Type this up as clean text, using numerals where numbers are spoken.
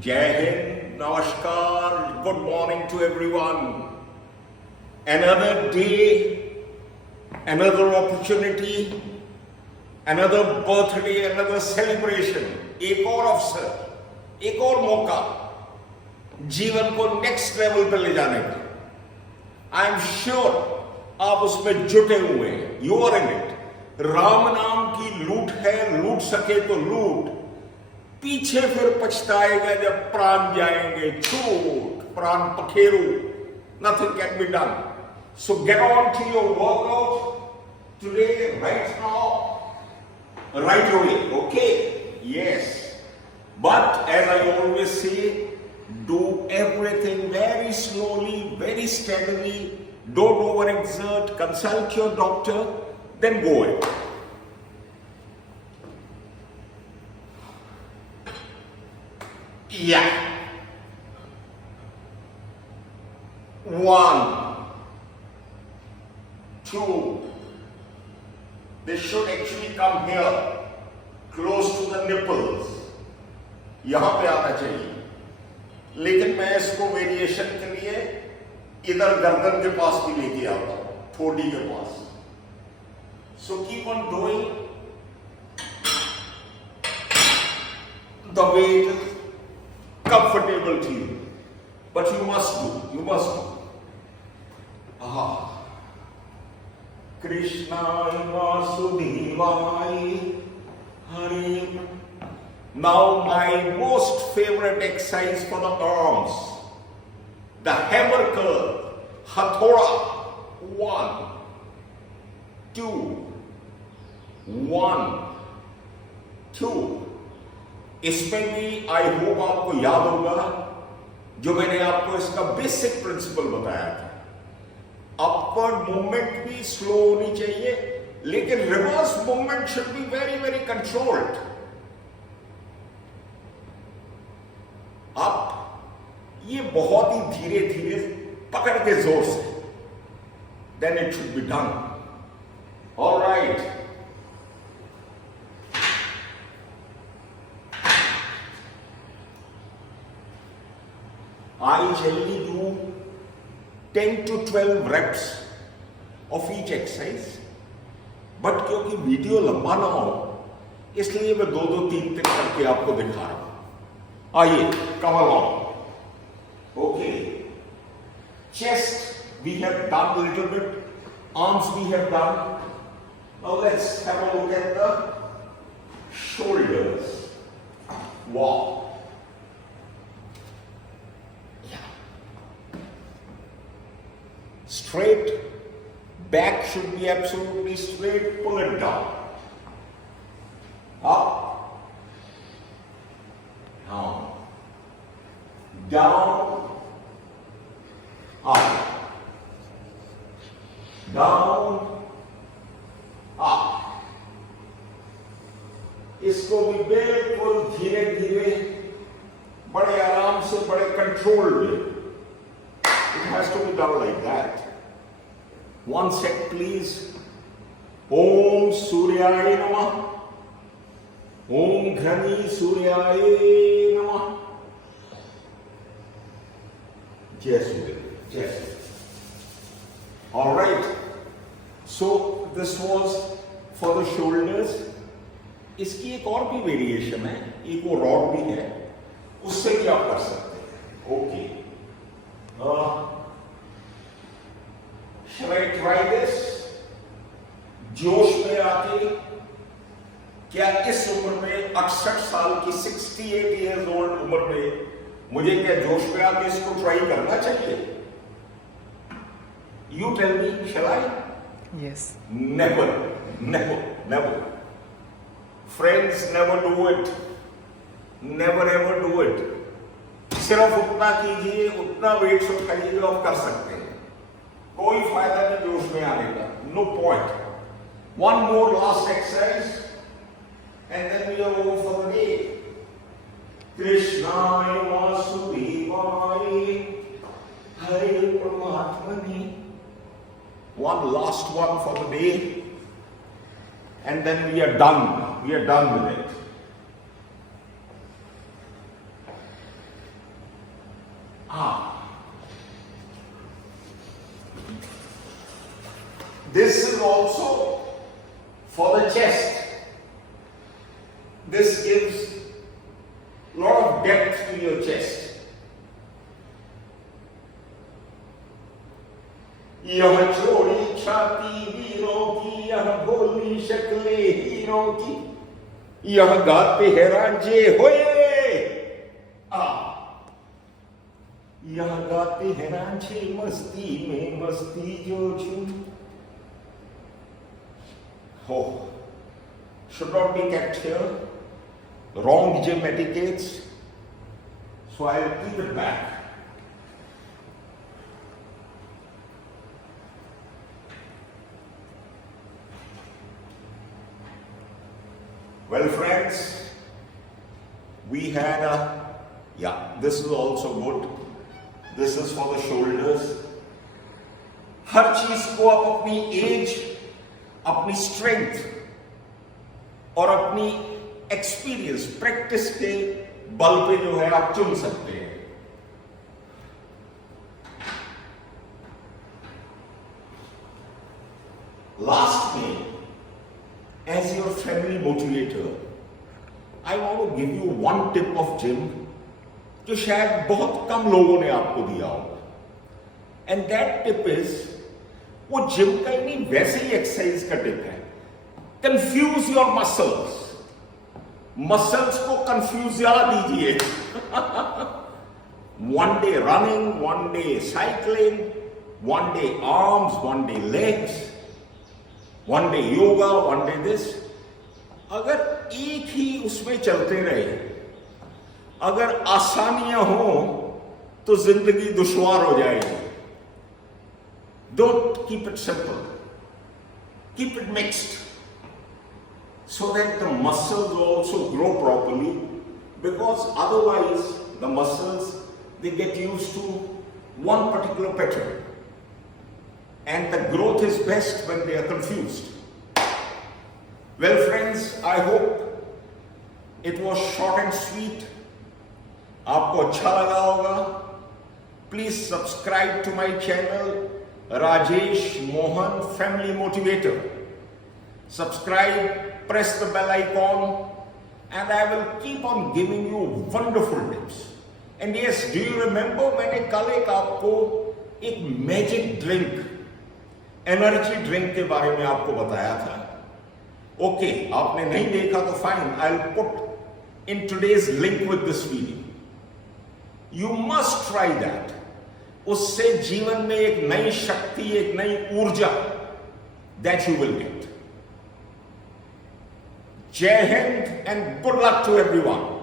Jai Hind, Namaskar, good morning to everyone. Another day, another opportunity, another birthday, another celebration. एक और अवसर, एक और मौका जीवन को नेक्स्ट लेवल पे ले जाने का. आई एम श्योर आप उसमें जुटे हुए हैं. You are in it. Ram नाम की लूट है, लूट सके तो लूट. पीछे फिर पछताएगा जब प्राण जाएंगे. छूट प्राण पखेरु. Nothing can be done. So get on to your workout today, right now, right away. Okay? Yes. But as I always say, do everything very slowly, very steadily. Don't overexert. Consult your doctor. Then go ahead. Yeah. 1, 2. This should actually come here, close to the nipples. यहां पे आना चाहिए. लेकिन मैं इसको variation के लिए इधर गर्दन के पास भी लेके आता हूं, ठोडी के पास. So keep on doing the way it is comfortable to you. But you must do. You must do. Krishnaya Vasudevaya Hare. Now my most favorite exercise for the arms, the hammer curl, hathoda. 1, 2, 1, 2. इसमें भी I hope आपको याद होगा जो मैंने आपको इसका basic principle बताया था. अपवर्ड मूवमेंट भी स्लो होनी चाहिए, लेकिन reverse movement should be very very controlled. आप ये बहुत ही धीरे धीरे पकड़ के जोर से, then it should be done. Alright. I generally do 10 to 12 reps of each exercise. But क्योंकि वीडियो लंबा ना हो, इसलिए मैं 2-2, 3 तक करके आपको दिखा रहा हूं. आइए, come along. Okay. Chest we have done a little bit. Arms we have done. Now let's have a look at the shoulders. Wow. Straight, back should be absolutely straight. Pull it down. Up, down, down, up, down, up. इसको भी बिल्कुल धीरे धीरे, बड़े आराम से, बड़े control में. It has to be done like that. 1 sec, please. Om Suryaya Namah. Om Ghani Suryaya Namah. Jai Surya. Jai Surya. All right. So this was for the shoulders. इसकी एक और भी वेरिएशन है, एक वो रॉड भी है, उससे भी आप कर सकते हैं. Okay. Shall I try this? जोश में आके, क्या इस उम्र में 68 साल की 68 years old उम्र में मुझे क्या जोश में आके इसको ट्राई करना चाहिए? You tell me, shall I? Yes. Never, never, never. Friends, never do it. Never ever do it. सिर्फ उतना कीजिए, उतना वेट उठाइए जो आप कर सकते हैं. कोई फायदा नहीं जोश में आने का. No point. 1 more last exercise and then we are over for the day. Krishnaya Vasudevaya Hare Paramatmani. 1 last one for the day and then we are done. We are done with it. This is also for the chest. This gives a lot of depth to your chest. यह चौड़ी छाती वीरों की, यह भोली शक्लें हीरों की, यह गाते हैं रांझे होए, यह गाते हैं रांझे मस्ती में मस्ती जो झूम. Oh, should not be kept here. Wrong gym etiquettes. So I'll keep it back. Well, friends, we had this is also good. This is for the shoulders. हर चीज को आप अपनी एज, अपनी स्ट्रेंथ और अपनी एक्सपीरियंस, प्रैक्टिस के बल पे जो है आप चुन सकते हैं. Last May, as your family motivator, I want to give you one tip of gym जो शायद बहुत कम लोगों ने आपको दिया होगा. And that tip is, वो जिम का ही नहीं, वैसे ही एक्सरसाइज का टिप है. Confuse your muscles. मसल्स को कंफ्यूज दीजिए. One day running, one day cycling, one day arms, one day legs, one day yoga, one day this. अगर एक ही उसमें चलते रहे, अगर आसानियां हो तो जिंदगी दुश्वार हो जाएगी. Don't keep it simple. Keep it mixed, so that the muscles also grow properly, because otherwise the muscles, they get used to one particular pattern, and the growth is best when they are confused. Well, friends, I hope it was short and sweet. आपको अच्छा लगा होगा. Please subscribe to my channel, Rajesh Mohan Family Motivator. Subscribe, press the bell icon, and I will keep on giving you wonderful tips. And yes, do you remember मैंने कल एक आपको एक magic drink, energy drink के बारे में आपको बताया था. ओके, आपने नहीं देखा तो fine, I will put in today's link with this video. You must try that. उससे जीवन में एक नई शक्ति, एक नई ऊर्जा दैट यू विल गेट. जय हिंद and good luck to everyone.